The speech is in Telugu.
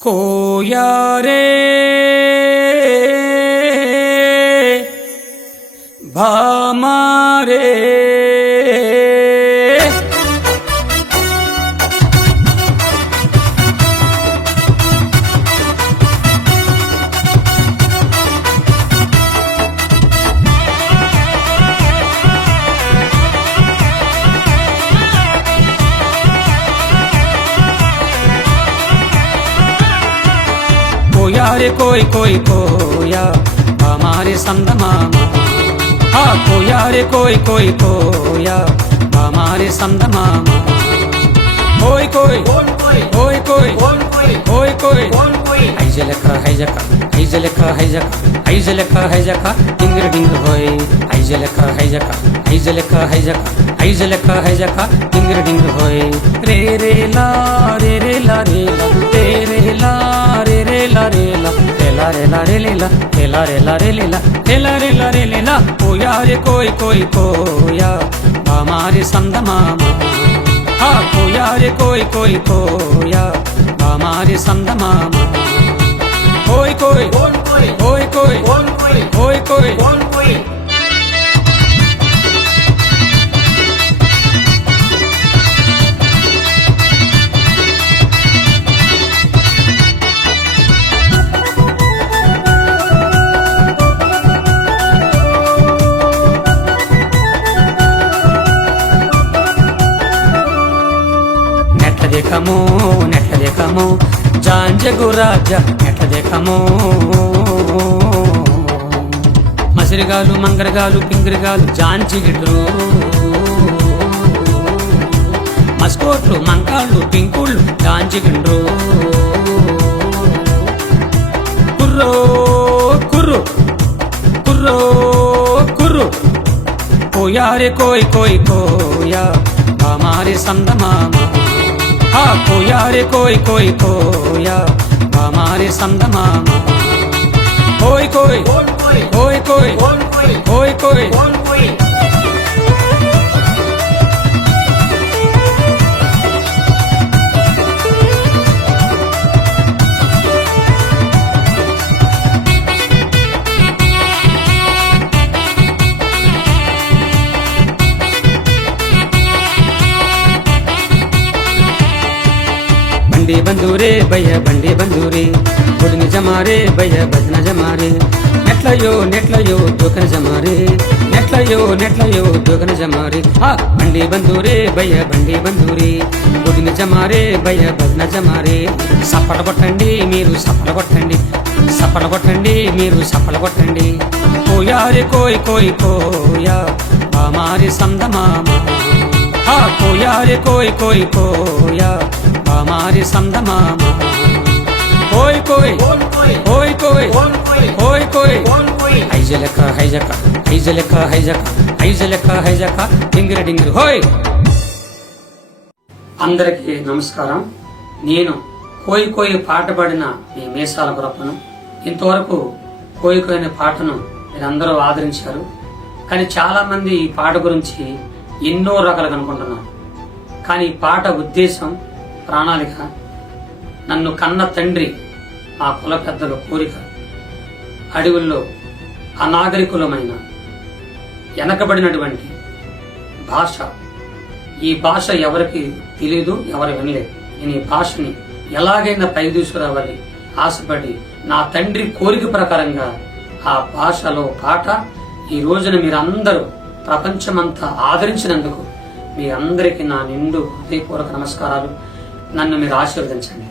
కోయా రే భామారే కోయా రే కోయ్ కోయ్ కోయా భామారే సంద మామా ఆ కోయా రే కోయ్ కోయ్ కోయా భామారే సంద మామా కోయ్ కోయ్ కోయ్ కోయ్ కోయ్ కోయ్ హైజలక హైజక హైజలక హైజక హైజలక హైజక డింగ్ర డింగ్ హోయ్ హైజలక హైజక హైజలక హైజక హైజలక హైజక డింగ్ర డింగ్ హోయ్ రే రే లా రే రే లా రే లా రే రే లా రే రే లా రే లా రే లా రే లా రే లే లా రే లా రే లా రే లే లా రే లా రే లా రే లే లా కోయా రే కోయ్ కోయ్ కోయా మామారి సంద మామా ఆ కోయా రే కోయ్ కోయ్ కోయా దిఖము జాంజగు రాజా ఎట దేఖము మసిరిగాలు మంగరగాలు పింగిరిగాలు జాంచిగిడ్రు మస్కోట్లు మంకాళ్ళు పింకుళ్ళు జాంచిగిండ్రు కుర్రో కుర్రు కుర్రో కుర్రు. కోయారే కోయ్ కోయ్ కోయా. మామారి సంద మామా हा कोया रे कोई कोई कोया हमारे संद मामा कोई कोई कोई कोई कोई कोई ಬಂಡಿ ಬಂದೂರೇ ಬಯ್ಯ ಬಂಡಿ ಬಂದೂರಿ. గుడిని జమారే బయ్య భజన జమారే నెట్లయో నెట్లయో దూకన జమారే నెట్లయో నెట్లయో దూకన జమారే ఆ బండి బందూరే బయ్య బండి బందూరి గుడిని జమారే బయ్య భజన జమారే సప్పట కొట్టండి మీరు సప్పట కొట్టండి సప్పట కొట్టండి మీరు సప్పట కొట్టండి కోయారి కోయ్ కోయ్ కోయా మారి సందమామా కోయారి కోయ్ కోయ్ కోయా மாறி சந்தமாமா ஓய் கோய் కోయ్. கோய் లెక్క கோய் ஐஜலக்கா లెక్క ஐஜலக்கா ஹைஜக்கா లెక్క హైజక్క డింగిరి డింగిరి. హోయ్. అందరికి నమస్కారం. నేను కోయి కోయి పాట పాడిన మీ మేసాల గొప్పను. ఇంతవరకు కోయి కోయిన పాటను మీరందరూ ఆదరించారు. కానీ చాలా మంది ఈ పాట గురించి ఎన్నో రకాలు అనుకుంటున్నారు. కానీ ఈ పాట ఉద్దేశం ప్రణాళిక నన్ను కన్న తండ్రి ఆ కుల పెద్దల కోరిక అడవుల్లో అనాగరికులమైన వెనకబడినటువంటి భాష. ఈ భాష ఎవరికి తెలియదు ఎవరు వినలేదు. నేను ఈ భాషని ఎలాగైనా పైకి తీసుకురావాలి ఆశపడి నా తండ్రి కోరిక ప్రకారంగా ఆ భాషలో పాట ఈ రోజున మీరందరూ ప్రపంచమంతా ఆదరించినందుకు మీ అందరికీ నా నిండు హృదయపూర్వక నమస్కారాలు. నన్ను మీరు ఆశీర్వదించండి.